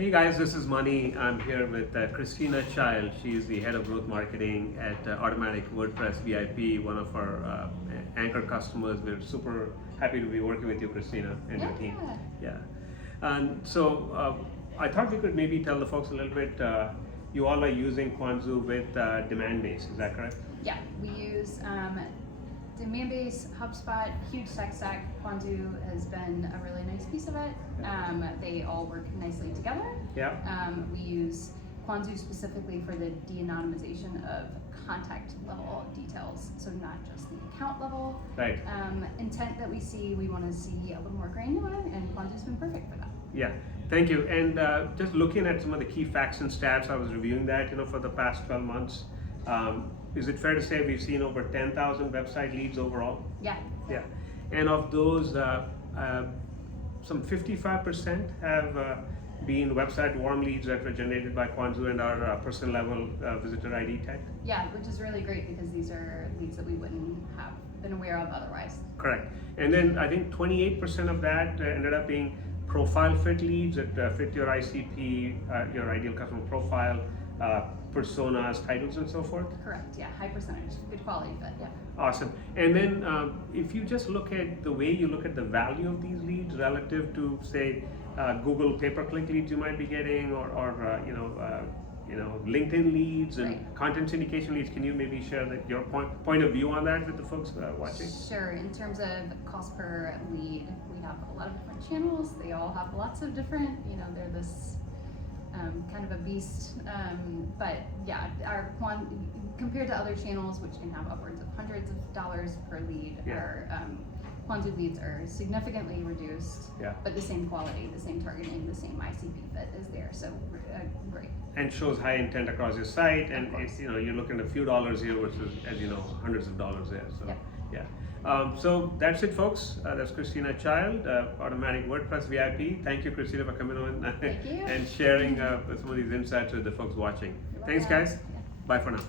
Hey guys, this is Mani. I'm here with Christina Child. She's the head of growth marketing at Automatic WordPress VIP, one of our anchor customers. We're super happy to be working with you, Christina, and your team. Yeah. And so I thought we could maybe tell the folks a little bit. You all are using Kwanzoo with demand base, is that correct? Yeah, we use Demandbase, HubSpot, huge tech stack. Kwanzoo has been a really nice piece of it. They all work nicely together. Yeah. We use Kwanzoo specifically for the de-anonymization of contact level details, so not just the account level. Right. Intent that we see, we want to see a little more granular, and Kwanzoo's been perfect for that. Yeah, thank you. And just looking at some of the key facts and stats, I was reviewing that, for the past 12 months. Is it fair to say we've seen over 10,000 website leads overall? Yeah. Yeah. And of those, some 55% have been website warm leads that were generated by Kwanzoo and our person level visitor ID tech. Yeah, which is really great because these are leads that we wouldn't have been aware of otherwise. Correct. And then I think 28% of that ended up being profile fit leads that fit your ICP, your ideal customer profile, personas, titles, and so forth. Correct, yeah, high percentage, good quality fit, yeah. Awesome. And then if you just look at the way you look at the value of these leads relative to, say, Google pay-per-click leads you might be getting, or LinkedIn leads and Right. content syndication leads, can you maybe share your point of view on that with the folks watching? Sure, in terms of cost per lead, we have a lot of different channels. They all have lots of different, they're this kind of a beast, but yeah, compared to other channels, which can have upwards of hundreds of dollars per lead, Yeah. our Kwanzoo leads are significantly reduced, Yeah. but the same quality, the same targeting, the same ICP fit is there, so great. And shows high intent across your site, and course. it's, you're looking at a few dollars here versus, as you know, hundreds of dollars there. So Yep. yeah. So that's it, folks. That's Christina Child, Automatic WordPress VIP. Thank you, Christina, for coming on Thank you. and sharing some of these insights with the folks watching. Thanks, guys. Yeah. Bye for now.